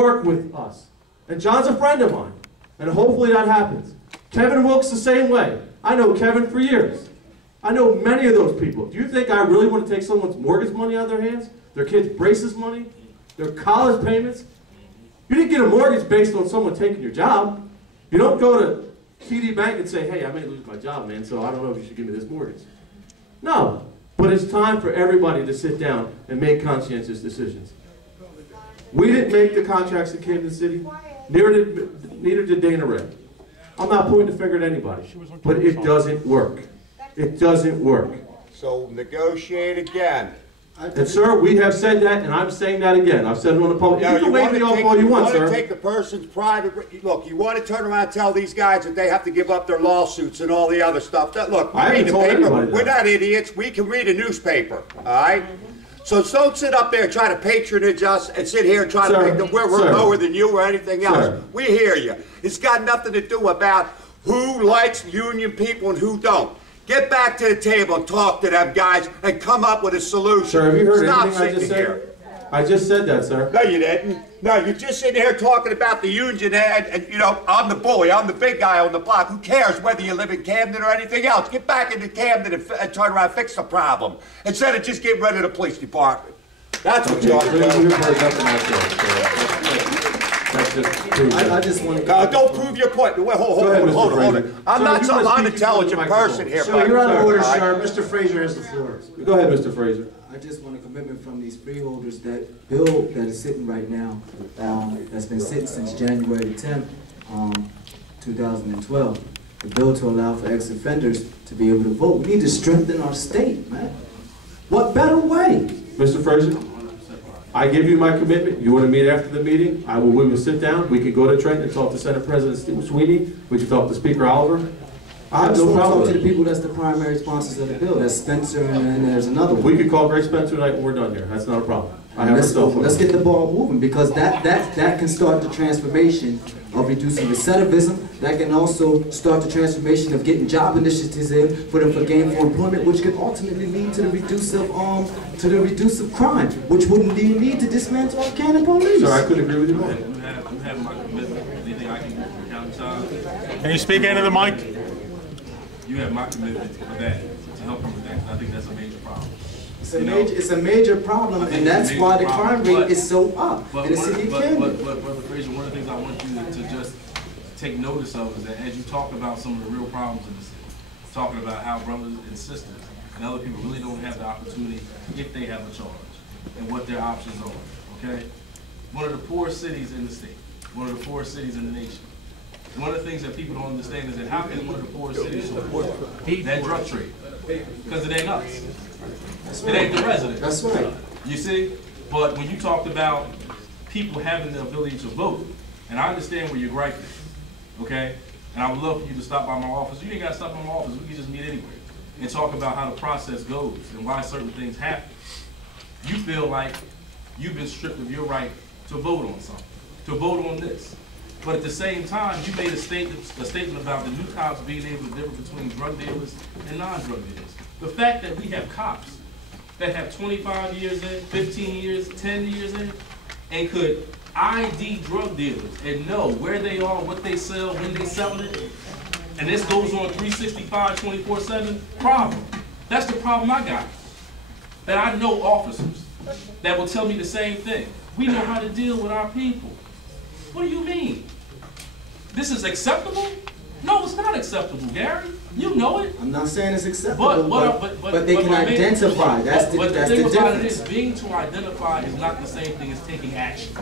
work with us. And John's a friend of mine, and hopefully that happens. Kevin Wilkes the same way. I know Kevin for years. I know many of those people. Do you think I really want to take someone's mortgage money out of their hands? Their kids' braces money? Their college payments? You didn't get a mortgage based on someone taking your job. You don't go to TD Bank and say, hey, I may lose my job, man, so I don't know if you should give me this mortgage. No, but it's time for everybody to sit down and make conscientious decisions. We didn't make the contracts in Camden City, neither did Dana Ray. I'm not pointing the finger at anybody, but it doesn't work. It doesn't work. So negotiate again. And sir, we have said that, and I'm saying that again. I've said it on the public. You can wave me off all you want, sir. You want to take the person's private. Look, you want to turn around and tell these guys that they have to give up their lawsuits and all the other stuff. Look, we read the paper. We're not idiots. We can read a newspaper. All right. So don't sit up there and try to patronage us and sit here and try to make them we're lower than you or anything else. We hear you. It's got nothing to do about who likes union people and who don't. Get back to the table and talk to them guys and come up with a solution. Sir, have you heard anything I just said? I just said that, sir. No, you didn't. No, you're just sitting here talking about the union and you know, I'm the bully, I'm the big guy on the block. Who cares whether you live in Camden or anything else? Get back into Camden and turn around and fix the problem instead of just getting rid of the police department. That's what you ought to do. I just want to... don't prove your point. Wait, hold on. I'm not some unintelligent person here. So you're out of order, sir. Mr. Fraser has the floor. Go ahead, Mr. Fraser. I just want a commitment from these freeholders that bill that is sitting right now, that's been sitting since January 10th, 2012. The bill to allow for ex-offenders to be able to vote. We need to strengthen our state, man. What better way? Mr. Fraser, I give you my commitment. You want to meet after the meeting? We will sit down. We can go to Trenton and talk to Senate President Sweeney. We can talk to Speaker Oliver. I have no problem to the people that's the primary sponsors of the bill. That's Spencer and there's another one. We could call Greg Spencer tonight when we're done here. That's not a problem. Let's get the ball moving, because that can start the transformation of reducing recidivism. That can also start the transformation of getting job initiatives in for them for gainful employment, which could ultimately lead to the reduce of crime, which wouldn't need to dismantle our Camden Police. Sir, I couldn't agree with you more. You have my commitment. Anything I can do for the county side. Can you speak into the mic? You have my commitment for that, to help you with that. I think that's a major problem. It's a major problem, and that's why the crime rate is so up in the city of Camden. But Brother Fraser, one of the things I want you to just take notice of is that as you talk about some of the real problems in the city, talking about how brothers and sisters and other people really don't have the opportunity if they have a charge, and what their options are, okay? One of the poorest cities in the state, one of the poorest cities in the nation. One of the things that people don't understand is that how can one of the poorest cities support that drug trade? Because it ain't us. It ain't the residents. That's right. You see? But when you talked about people having the ability to vote, and I understand where you're griping, okay? And I would love for you to stop by my office. You ain't got to stop by my office. We can just meet anywhere and talk about how the process goes and why certain things happen. You feel like you've been stripped of your right to vote on something, to vote on this. But at the same time, you made a statement about the new cops being able to differ between drug dealers and non-drug dealers. The fact that we have cops that have 25 years in, 15 years, 10 years in, and could ID drug dealers and know where they are, what they sell, when they selling it, and this goes on 365, 24/7, problem. That's the problem I got. That I know officers that will tell me the same thing. We know how to deal with our people. What do you mean? This is acceptable? No, it's not acceptable, Gary. You know it. I'm not saying it's acceptable, but they can identify. That's the difference. About it is, being to identify is not the same thing as taking action.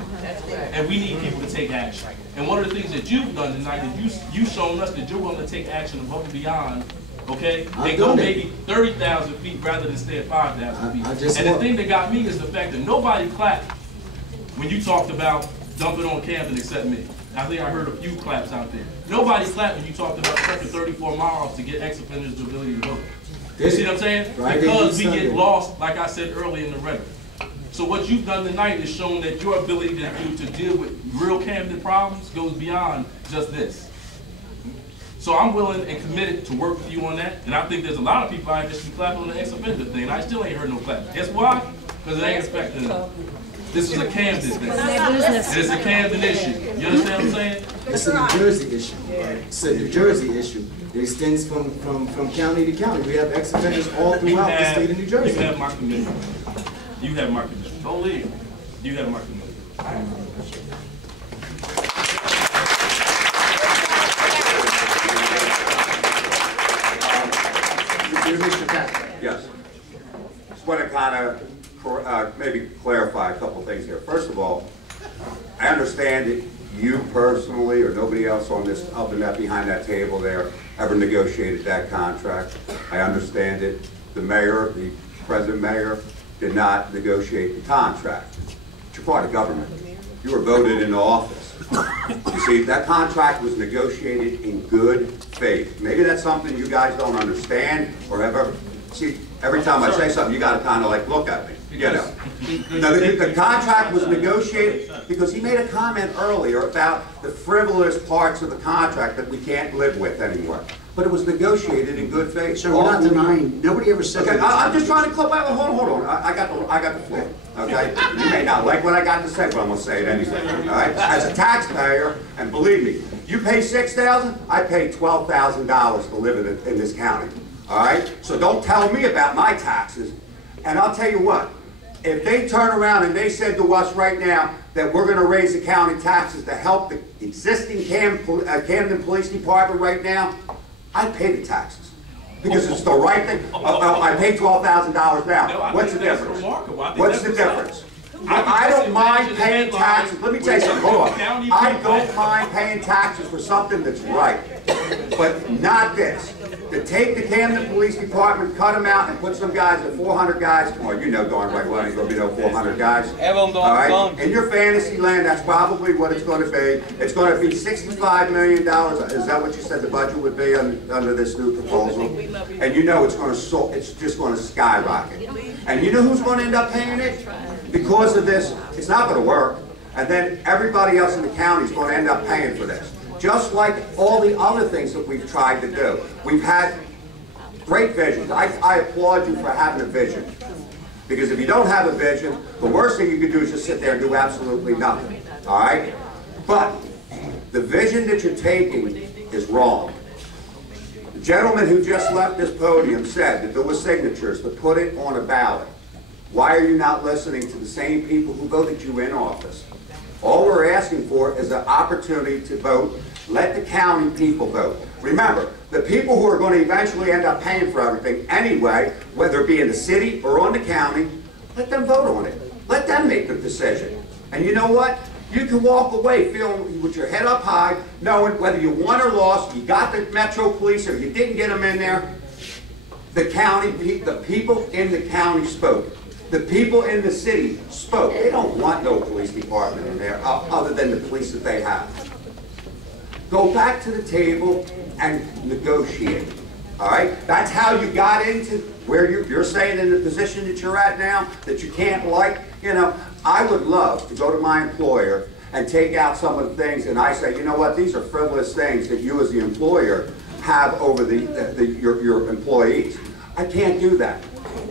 And we need people to take action. And one of the things that you've done tonight is you've shown us that you're willing to take action above and beyond, okay? And go maybe 30,000 feet rather than stay at 5,000 feet. And the thing that got me is the fact that nobody clapped when you talked about dumping on Camden except me. I think I heard a few claps out there. Nobody clapped when you talked about trekking 34 miles to get ex-offenders the ability to vote. You see what I'm saying? Because we get lost, like I said earlier, in the rhetoric. So what you've done tonight is shown that your ability to deal with real Camden problems goes beyond just this. So I'm willing and committed to work with you on that. And I think there's a lot of people out there just be clapping on the ex-offender thing. And I still ain't heard no clap. Guess why? Because it ain't affecting them. This is a Camden thing. It's a Camden issue. You understand what I'm saying? It's a New Jersey issue. It's a New Jersey issue. It extends from county to county. We have ex-offenders all throughout the state of New Jersey. You have my commitment. You have my commitment. Don't leave. You have my commitment. Yes. Just want to kind of maybe clarify a couple things here. First of all, I understand that you personally or nobody else on this up and that behind that table there ever negotiated that contract. I understand it. The mayor, the president mayor, did not negotiate the contract. But you're part of government. You were voted into office. You see, that contract was negotiated in good faith. Maybe that's something you guys don't understand or ever see. Every time I say something, you got to kind of like look at me. You know. Now, the contract was negotiated because he made a comment earlier about the frivolous parts of the contract that we can't live with anymore. But it was negotiated in good faith. So we're not denying. Nobody ever said. Okay, I'm just trying to clip out. Hold on. I got the floor. Okay, you may not like what I got to say, but I'm gonna say it anyway. All right. As a taxpayer, and believe me, you pay $6,000, I pay $12,000 to live in this county. All right. So don't tell me about my taxes. And I'll tell you what. If they turn around and they said to us right now that we're going to raise the county taxes to help the existing Camden Police Department right now, I'd pay the taxes. Because it's the right thing. I pay $12,000 now. What's the difference? What's the difference? I don't mind paying taxes. Let me tell you something. Hold on. I don't mind paying taxes for something that's right. But not this. To take the Camden Police Department, cut them out, and put some guys at 400 guys. Well, you know darn right well ain't going to be no 400 guys. All right? In your fantasy land, that's probably what it's going to be. It's going to be $65 million. Is that what you said the budget would be under this new proposal? And you know it's going to it's just going to skyrocket. And you know who's going to end up paying it? Because of this, it's not going to work. And then everybody else in the county is going to end up paying for this. Just like all the other things that we've tried to do. We've had great visions. I applaud you for having a vision. Because if you don't have a vision, the worst thing you can do is just sit there and do absolutely nothing. All right? But the vision that you're taking is wrong. The gentleman who just left this podium said that there were signatures to put it on a ballot. Why are you not listening to the same people who voted you in office? All we're asking for is an opportunity to vote. Let the county people vote. Remember, the people who are going to eventually end up paying for everything anyway, whether it be in the city or on the county, let them vote on it. Let them make the decision. And you know what? You can walk away feeling with your head up high, knowing whether you won or lost, you got the Metro Police or you didn't get them in there. The people in the county spoke. The people in the city spoke. They don't want no police department in there other than the police that they have. Go back to the table and negotiate. All right? That's how you got into where you're saying in the position that you're at now that you can't like. You know, I would love to go to my employer and take out some of the things and I say, you know what, these are frivolous things that you as the employer have over your employees. I can't do that.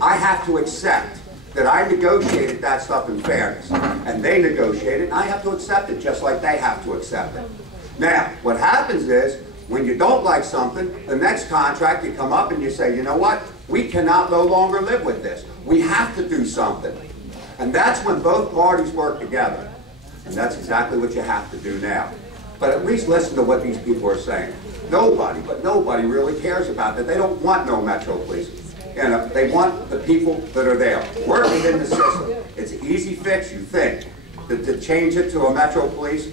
I have to accept that I negotiated that stuff in fairness, and they negotiated, and I have to accept it just like they have to accept it. Now, what happens is, when you don't like something, the next contract you come up and you say, you know what, we cannot no longer live with this. We have to do something. And that's when both parties work together. And that's exactly what you have to do now. But at least listen to what these people are saying. Nobody really cares about that. They don't want no Metro Police. You know, they want the people that are there, work within the system. It's an easy fix, you think, to change it to a Metro Police.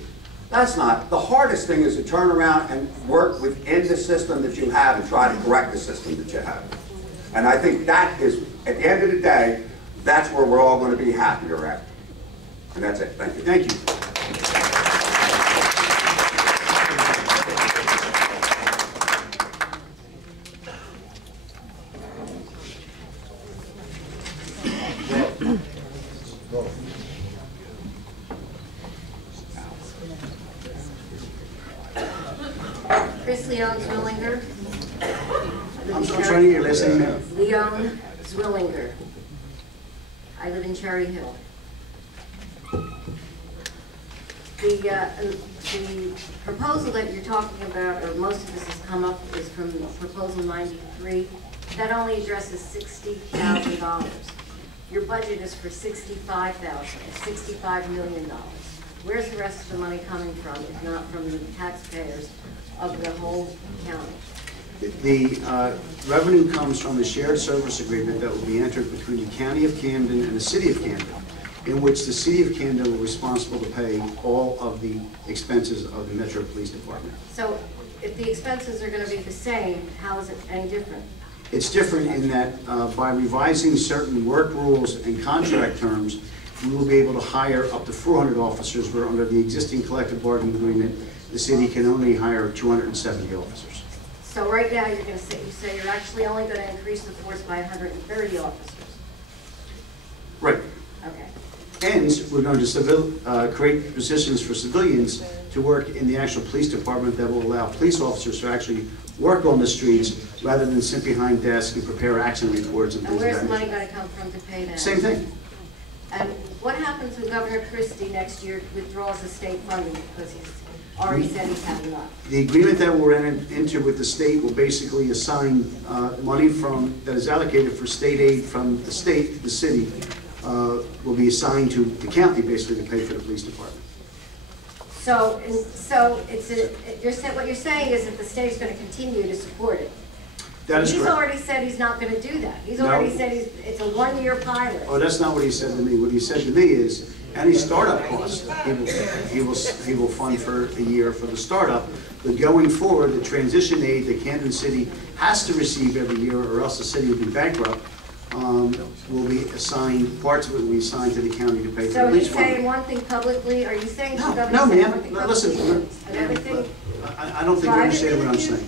That's not. The hardest thing is to turn around and work within the system that you have and try to correct the system that you have. And I think that is, at the end of the day, that's where we're all going to be happier at. And that's it. Thank you. Thank you. Leon Zwillinger. I'm trying to get your last name now. Leon Zwillinger. I live in Cherry Hill. the proposal that you're talking about, or most of this has come up, is from proposal 93. That only addresses $60,000. Your budget is for $65 million. Where's the rest of the money coming from, if not from the taxpayers of the whole county? The revenue comes from the shared service agreement that will be entered between the County of Camden and the City of Camden, in which the City of Camden will be responsible to pay all of the expenses of the Metro Police Department. So if the expenses are going to be the same, how is it any different? It's different in that by revising certain work rules and contract terms, we will be able to hire up to 400 officers, where under the existing collective bargaining agreement, the city can only hire 270 officers. So right now you're going to say, you're actually only going to increase the force by 130 officers. Right. Okay. And we're going to create positions for civilians to work in the actual police department that will allow police officers to actually work on the streets rather than sit behind desks and prepare accident reports and And things where's like the that. money going to come from to pay that? Same thing. And what happens when Governor Christie next year withdraws the state funding because he's already said he's had enough? The agreement that we're into with the state will basically assign money that is allocated for state aid from the state to the city will be assigned to the county basically to pay for the police department. So what you're saying is that the state's going to continue to support it. That is He's correct. already said he's not going to do that. He's No. already said it's a one-year pilot. Oh, that's not what he said to me. What he said to me is any startup costs he will fund for a year for the startup, but going forward, the transition aid that Camden City has to receive every year, or else the city will be bankrupt, will be assigned, parts of it will be assigned to the county to pay for So the police he's saying fund. one thing publicly, are you saying the No, governor's no, saying ma'am. one thing No, publicly? listen, And everything, I don't think you understand what I'm saying.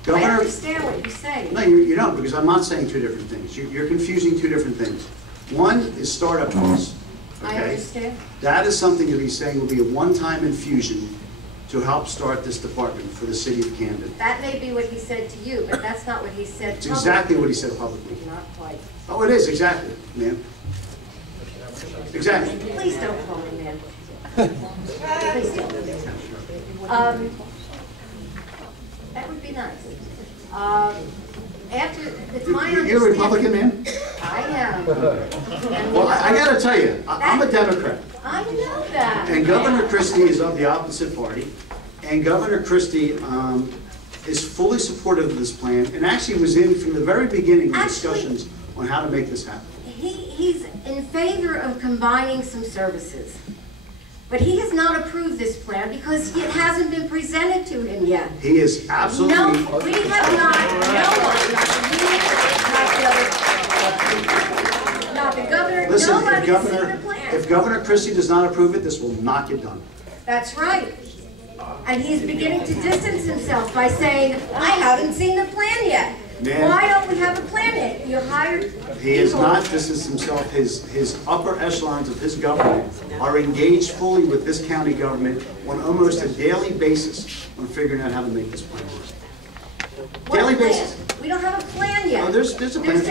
I Governor, understand what you're saying. no, you don't, because I'm not saying two different things. You're confusing two different things. One is startup costs, I okay? understand. That is something that he's saying will be a one-time infusion to help start this department for the city of Camden. That may be what he said to you, but that's not what he said It's publicly. exactly what he said publicly. Not quite. Oh, it is, exactly, ma'am. Exactly. Please don't call me man. Please don't. That would be nice. It's my understanding. You're a Republican, ma'am? I am. Well, I gotta tell you, I'm a Democrat. I know that. And Governor Christie is of the opposite party. And Governor Christie is fully supportive of this plan and actually was in from the very beginning of discussions on how to make this happen. He's in favor of combining some services. But he has not approved this plan because it hasn't been presented to him yet. He is absolutely... No, we have not, no one, not the governor, Listen, nobody has seen the plan. if Governor Christie does not approve it, this will not get done. That's right. And he's beginning to distance himself by saying, I haven't seen the plan yet. Ma'am. Why don't we have a plan yet? You hired He is people. not distanced himself. His upper echelons of his government are engaged fully with this county government on almost a daily basis on figuring out how to make this plan work. What Daily plan? basis. We don't have a plan yet. Oh, there's a plan.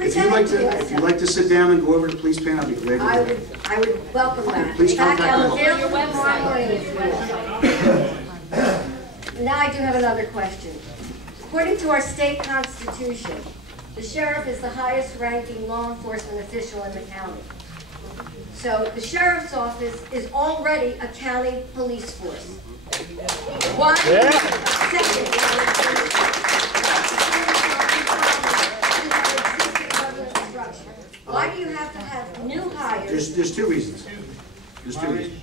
If you like to sit down and go over the police plan, I'll be glad to do that. I would welcome that. Please In fact, contact I'm me. available tomorrow morning if you want. Now I do have another question. According to our state constitution, the sheriff is the highest ranking law enforcement official in the county. So the sheriff's office is already a county police force. Why? Second, why do you have to have new hires? There's two reasons. There's two reasons.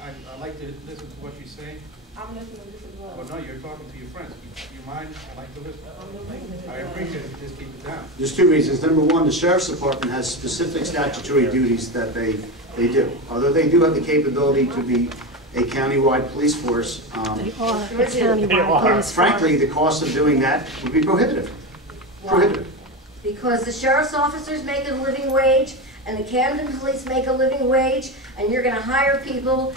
I'd like to listen to what you're saying. I'm listening to this as well. Well, no, you're talking to your friends. Do you mind? I'd like to listen. I appreciate it. Just keep it down. There's two reasons. Number one, the sheriff's department has specific statutory duties that they do. Although they do have the capability to be a countywide police force, frankly, the cost of doing that would be prohibitive. Prohibitive. Because the sheriff's officers make a living wage, and the Camden police make a living wage, and you're gonna hire people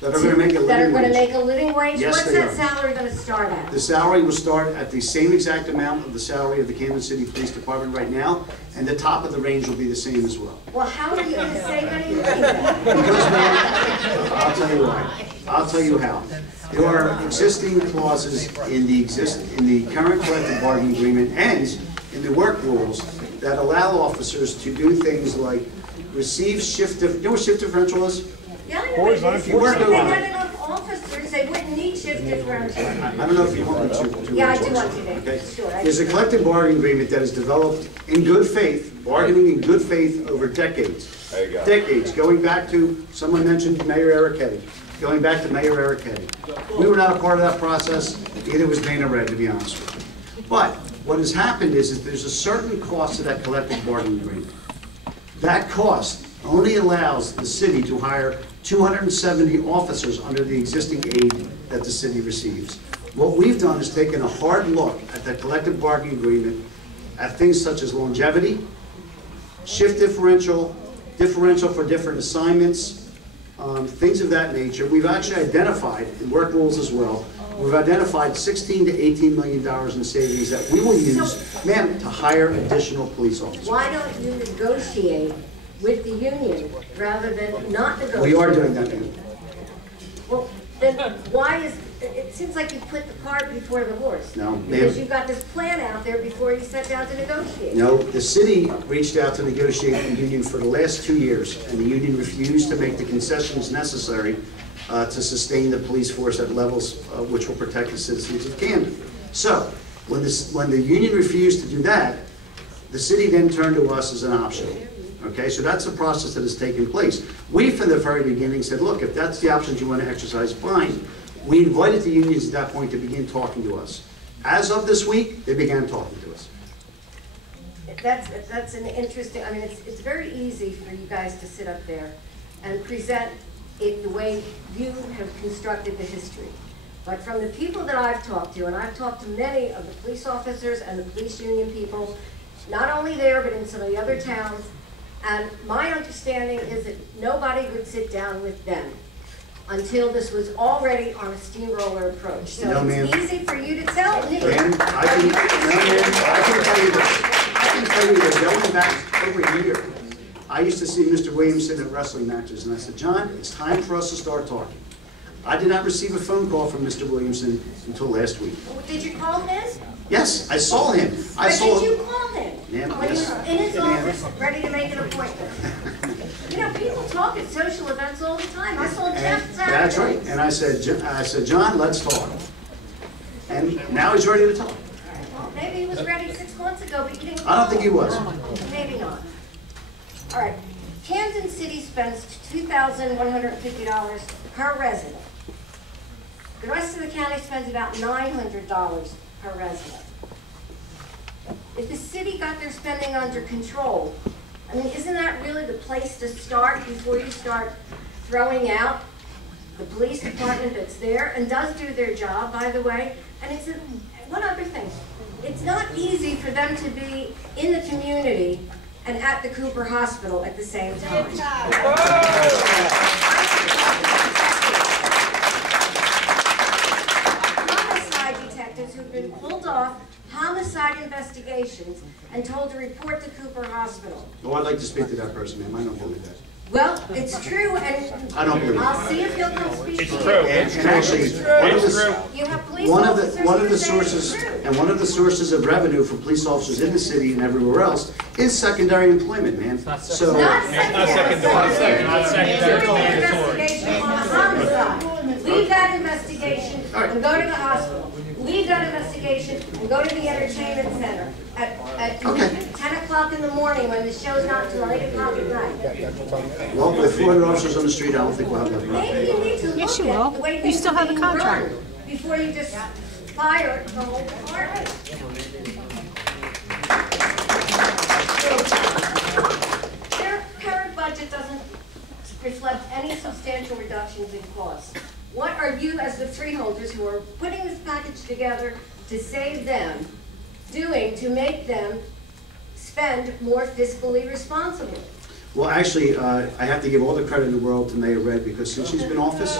that are going to make a living wage. That are going to make a living wage? Yes, What's they that are. salary going to start at? The salary will start at the same exact amount of the salary of the Camden City Police Department right now, and the top of the range will be the same as well. Well, how are you going to save any money then? Because, man, I'll tell you why. I'll tell you how. There are existing clauses in the current collective bargaining agreement and in the work rules that allow officers to do things like receive shift, you know what shift differential is? Yeah, I know it is. You work If they over. had enough officers, they wouldn't need shift differential. I don't know if you want me to. Yeah, I do want to, Okay. sure. There's a collective bargaining agreement that is developed in good faith, bargaining in good faith over decades. There you go. Decades, going back to, someone mentioned Mayor Ericetti, going back to Mayor Ericetti. We were not a part of that process, neither was Dana Red, to be honest with you. But what has happened is that there's a certain cost to that collective bargaining agreement. That cost only allows the city to hire 270 officers under the existing aid that the city receives. What we've done is taken a hard look at the collective bargaining agreement, at things such as longevity, shift differential, differential for different assignments, things of that nature. We've actually identified, in work rules as well, we've identified $16 to $18 million in savings that we will use, ma'am, to hire additional police officers. Why don't you negotiate with the union rather than not negotiate? We are doing that, ma'am. Well, then why is, it seems like you put the cart before the horse. No, ma'am. Because you've got this plan out there before you sat down to negotiate. No, the city reached out to negotiate with the union for the last 2 years, and the union refused to make the concessions necessary to sustain the police force at levels which will protect the citizens of Camden. So, when the union refused to do that, the city then turned to us as an option. Okay, so that's the process that has taken place. We, from the very beginning, said, look, if that's the options you want to exercise, fine. We invited the unions at that point to begin talking to us. As of this week, they began talking to us. That's an interesting, I mean, it's very easy for you guys to sit up there and present it the way you have constructed the history. But from the people that I've talked to, and I've talked to many of the police officers and the police union people, not only there, but in some of the other towns, and my understanding is that nobody would sit down with them until this was already on a steamroller approach. So No, it's ma'am. easy for you to tell me. And I can tell you this. I can tell you that going back over a year, I used to see Mr. Williamson at wrestling matches, and I said, John, it's time for us to start talking. I did not receive a phone call from Mr. Williamson until last week. Did you call him? Yes, I saw him. But did you call him? Ma'am, When he was yes. in his Ma'am. office, ready to make an appointment? You know, people talk at social events all the time. I saw Jeff Saturday. That's right. And I said, John, let's talk. And now he's ready to talk. Well, maybe he was ready 6 months ago, but you didn't call I don't think he was. Maybe not. All right. Camden City spends $2,150 per resident. The rest of the county spends about $900 per resident. If the city got their spending under control, I mean, isn't that really the place to start before you start throwing out the police department that's there and does do their job, by the way? And it's one other thing. It's not easy for them to be in the community and at the Cooper Hospital at the same time. Homicide detectives who've been pulled off homicide investigations and told to report to Cooper Hospital. Oh, I'd like to speak to that person, ma'am. I don't believe that. Well, it's true, and I don't believe it. I'll see if he'll come speak to you. And actually, You have police one of officers the who say sources, it's true. and one of the sources of revenue for police officers in the city and everywhere else is secondary employment, man. So, Not secondary. Not secondary. Doing an investigation on a homicide. Leave that investigation and go to the hospital. Leave that investigation and go to the entertainment center at 10 o'clock in the morning when the show's not till 8 o'clock at night. well, with 400 officers on the street, I don't think we'll have that problem. Maybe you need to look Yes, you at will. the way You things still are have a being contract. run before you just fire the whole department. Their current budget doesn't reflect any substantial reductions in costs. What are you, as the freeholders who are putting this package together to save them, doing to make them spend more fiscally responsibly? Well, actually, I have to give all the credit in the world to Mayor Red, because since she's been in office,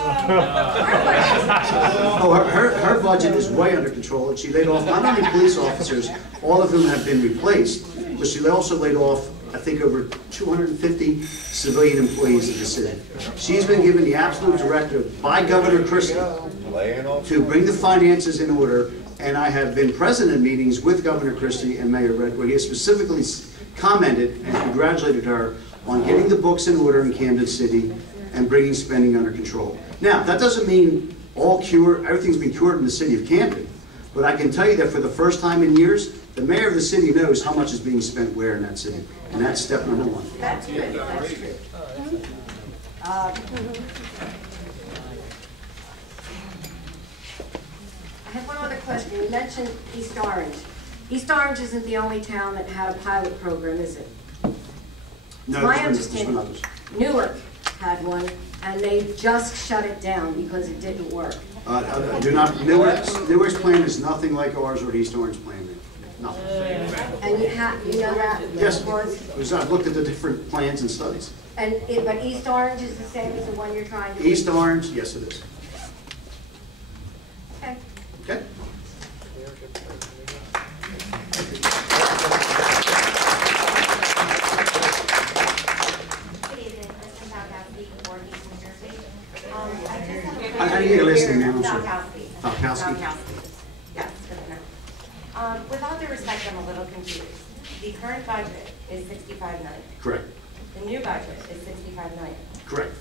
her budget is way under control, and she laid off not only police officers, all of whom have been replaced, but she also laid off, I think, over 250 civilian employees in the city. She's been given the absolute directive by Governor Christie to bring the finances in order, and I have been present in meetings with Governor Christie and Mayor Red, where he has specifically commented and congratulated her on getting the books in order in Camden City and bringing spending under control. Now, that doesn't mean everything's been cured in the city of Camden, but I can tell you that for the first time in years, the mayor of the city knows how much is being spent where in that city, and that's step number one. That's good, that's true. I have one other question. You mentioned East Orange. East Orange isn't the only town that had a pilot program, is it? No, My there's been understanding, others. Newark had one, and they just shut it down because it didn't work. Newark's plan is nothing like ours or East Orange plan. Nothing. And you know that? Yes, because I've looked at the different plans and studies. But East Orange is the same as the one you're trying to do? East Orange, yes it is. Okay. Okay? I need your last name, ma'am, I'm sorry. Falkowski. Yes, with all due respect, I'm a little confused. The current budget is $65 million. Correct. The new budget is $65 million. Correct.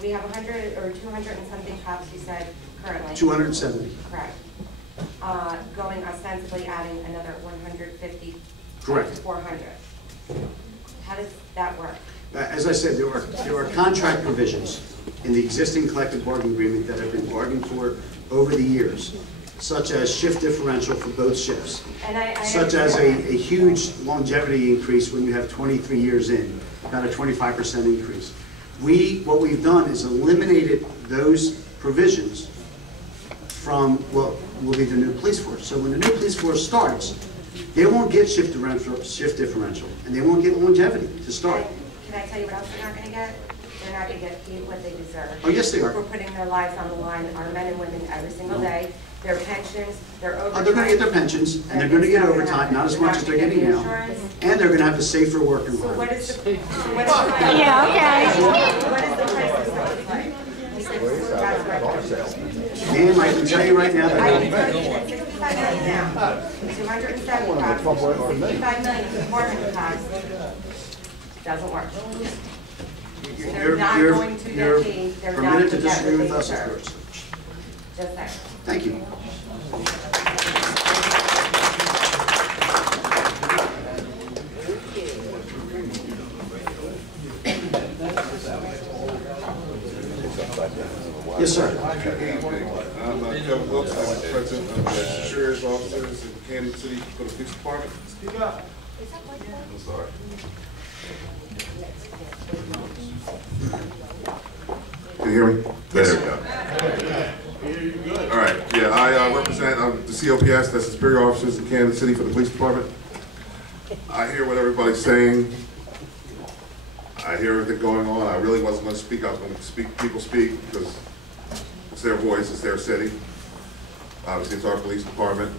We have 100 or 200 and something cops, you said, currently. 270. Correct. Going ostensibly adding another 150 Correct. to 400. How does that work? As I said, there are contract provisions in the existing collective bargaining agreement that have been bargained for over the years, such as shift differential for both shifts, such as a huge longevity increase when you have 23 years in, about a 25% increase. What we've done is eliminated those provisions from what will be the new police force. So when the new police force starts, they won't get shift differential, and they won't get longevity to start. Can I tell you what else they're not going to get? They're not going to get paid what they deserve. Oh, yes, they are. For putting their lives on the line, our men and women every single day. Their pensions, their overtime. They're going to get their pensions, and they're going to get overtime, not as much as they're getting now. And they're going to have a safer work environment. What is the price? What is the price of something like? Ma'am, I can tell you right now that I can tell you that 65 million now, 270 cops, 65 million, 400 cops, doesn't work. They're not going to get paid, they're not permitted to to get disagree what with they us, of deserve. course. Just that. Thank you. Yes, sir. I'm Kevin Wilkes. I'm the president of the Sheriff's Officers in Camden City Police Department. Speak up. I'm sorry. Can you hear me? There we go. All right. Yeah, I represent the COPS, that's the Superior Officers in Camden City for the Police Department. I hear what everybody's saying. I hear everything going on. I really wasn't going to speak. I was going to speak. People speak because it's their voice, it's their city. Obviously, it's our police department.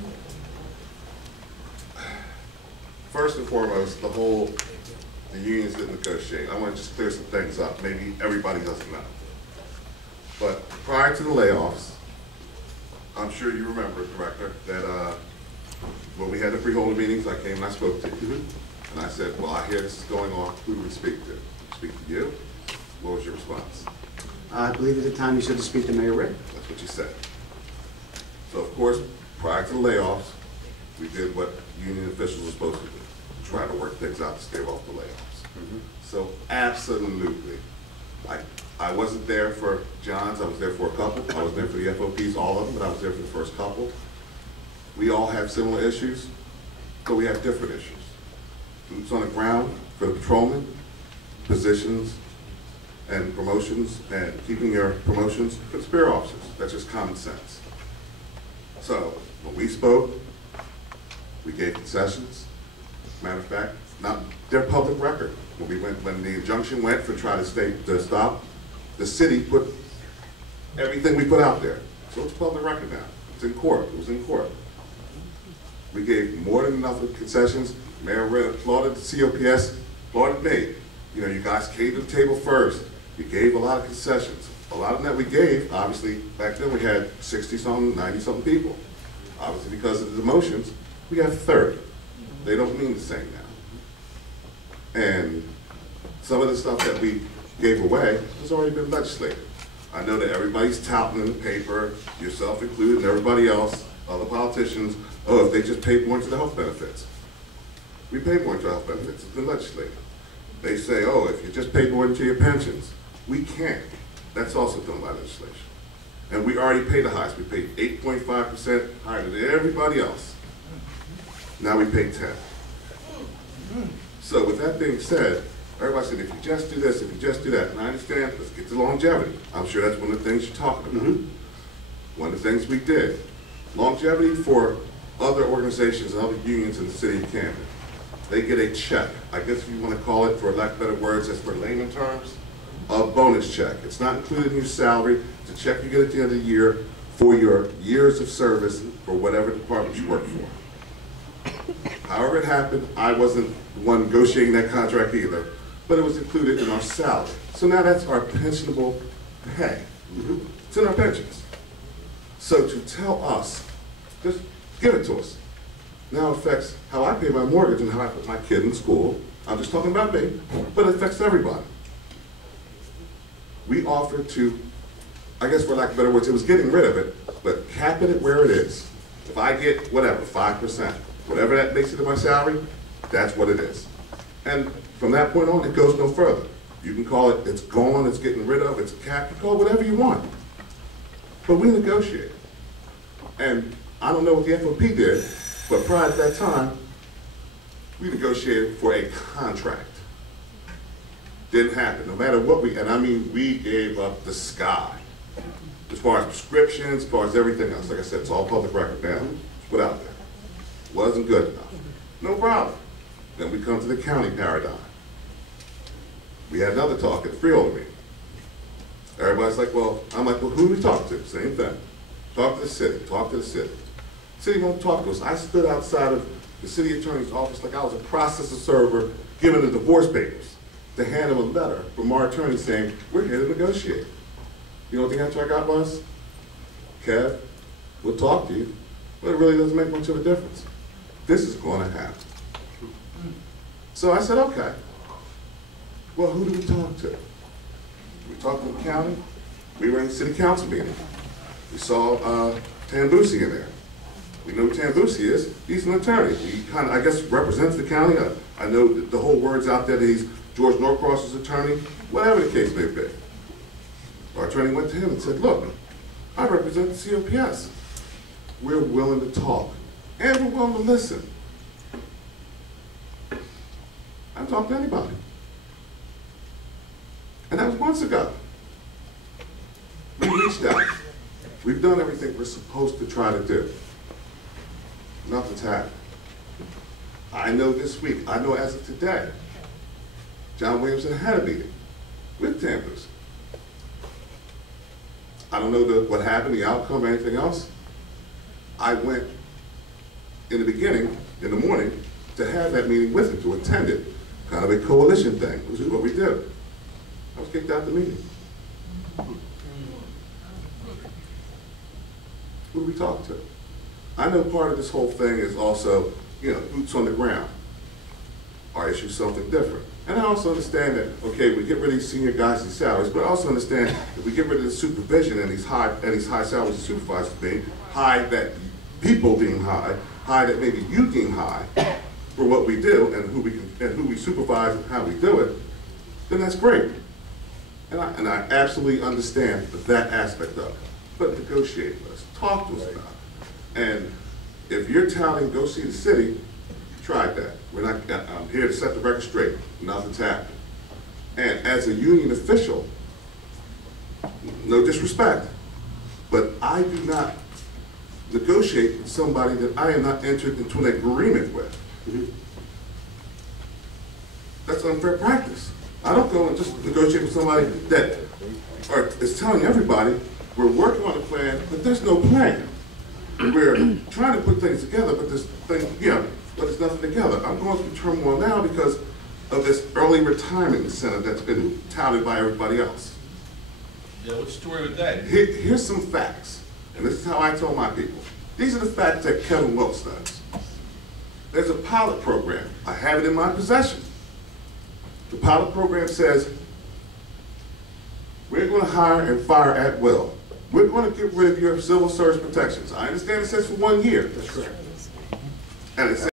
First and foremost, the unions didn't negotiate. I want to just clear some things up. Maybe everybody doesn't know. But prior to the layoffs, I'm sure you remember, Director, that when we had the freeholder meetings, I came and I spoke to you. And I said, well, I hear this is going on. Who do we speak to? Speak to you? What was your response? I believe at the time you said to speak to Mayor Rick. That's what you said. So, of course, prior to the layoffs, we did what union officials were supposed to do. Try to work things out to stave off the layoffs. So, absolutely. I wasn't there for John's. I was there for a couple. I was there for the FOPs, all of them, but I was there for the first couple. We all have similar issues, but we have different issues. Boots on the ground for the patrolmen, positions and promotions, and keeping your promotions for the superior officers. That's just common sense. So when we spoke, we gave concessions. Matter of fact, Now, they're public record. When the injunction went for trying to stop, the city put everything we put out there. So it's public record now. It's in court. It was in court. We gave more than enough of concessions. Mayor Red applauded the COPS, applauded me. You know, you guys came to the table first. You gave a lot of concessions. A lot of them that we gave, obviously, back then we had 60-something, 90-something people. Obviously, because of the demotions, we have 30. They don't mean the same now. And some of the stuff that we gave away has already been legislated. I know that everybody's touting in the paper, yourself included, and everybody else, other politicians, oh, if they just paid more into the health benefits. We pay more into health benefits. It's been legislated. They say, oh, if you just pay more into your pensions. We can't. That's also done by legislation. And we already pay the highest. We paid 8.5% higher than everybody else. Now we pay 10. So with that being said, everybody said, if you just do this, if you just do that, and I understand, let's get to longevity. I'm sure that's one of the things you're talking about. One of the things we did. Longevity for other organizations and other unions in the city of Camden. They get a check. I guess if you want to call it, for lack of better words, as for layman terms, a bonus check. It's not included in your salary. It's a check you get at the end of the year for your years of service for whatever department you work for. However it happened, I wasn't the one negotiating that contract either, but it was included in our salary. So now that's our pensionable pay. It's in our pensions. So to tell us, just give it to us, now affects how I pay my mortgage and how I put my kid in school. I'm just talking about me, but it affects everybody. We offered to, I guess for lack of better words, it was getting rid of it, but capping it where it is. If I get whatever, 5%, whatever that makes it to my salary, that's what it is. And from that point on, it goes no further. You can call it, it's gone, it's getting rid of, it's capped, you call it whatever you want. But we negotiated. And I don't know what the FOP did, but prior to that time, we negotiated for a contract. Didn't happen, no matter what and I mean, we gave up the sky. As far as prescriptions, as far as everything else, like I said, it's all public record now. It's put out there. Wasn't good enough. No problem. Then we come to the county paradigm. We had another talk at the freeholder meeting. Everybody's like, well, I'm like, well, who do we talk to? Same thing. Talk to the city, talk to the city. City won't talk to us. I stood outside of the city attorney's office like I was a processor server giving the divorce papers to hand him a letter from our attorney saying, we're here to negotiate. You know what the answer I got was? Kev, we'll talk to you, but it really doesn't make much of a difference. This is going to happen. So I said, okay. Well, who do we talk to? We talked to the county. We were in the city council meeting. We saw Tambusi in there. We know who Tambusi is. He's an attorney. He kind of, I guess, represents the county. I know the whole word's out there that he's George Norcross's attorney, whatever the case may be. Our attorney went to him and said, look, I represent the COPS. We're willing to talk, and we're willing to listen. I don't talk to anybody. And that was months ago. We reached out. We've done everything we're supposed to try to do. Nothing's happened. I know this week, I know as of today, John Williamson had a meeting with Tambusi. I don't know what happened, the outcome, or anything else. I went in the beginning, in the morning, to have that meeting with him, to attend it. Kind of a coalition thing, which is what we did. I was kicked out the meeting. Who do we talk to? I know part of this whole thing is also, you know, boots on the ground. Our issue is something different. And I also understand that, okay, we get rid of these senior guys' and salaries, but I also understand that we get rid of the supervision and these high salaries the supervisors being, high that people being high that maybe you deem high for what we do and who we supervise and how we do it, then that's great. And I absolutely understand that aspect of it. But negotiate with us, talk to us about it. And if you're touting go see the city, tried that. I'm here to set the record straight. Nothing's happened. And as a union official, no disrespect, but I do not negotiate with somebody that I am not entered into an agreement with. That's unfair practice. I don't go and just negotiate with somebody that is telling everybody we're working on a plan, but there's no plan. We're trying to put things together, but there's nothing together. I'm going through turmoil now because of this early retirement incentive that's been touted by everybody else. Yeah, what's the story with that? Here's some facts, and this is how I tell my people. These are the facts that Kevin Wilkes does. There's a pilot program. I have it in my possession. The pilot program says, we're going to hire and fire at will. We're going to get rid of your civil service protections. I understand it says for 1 year. That's correct. And it says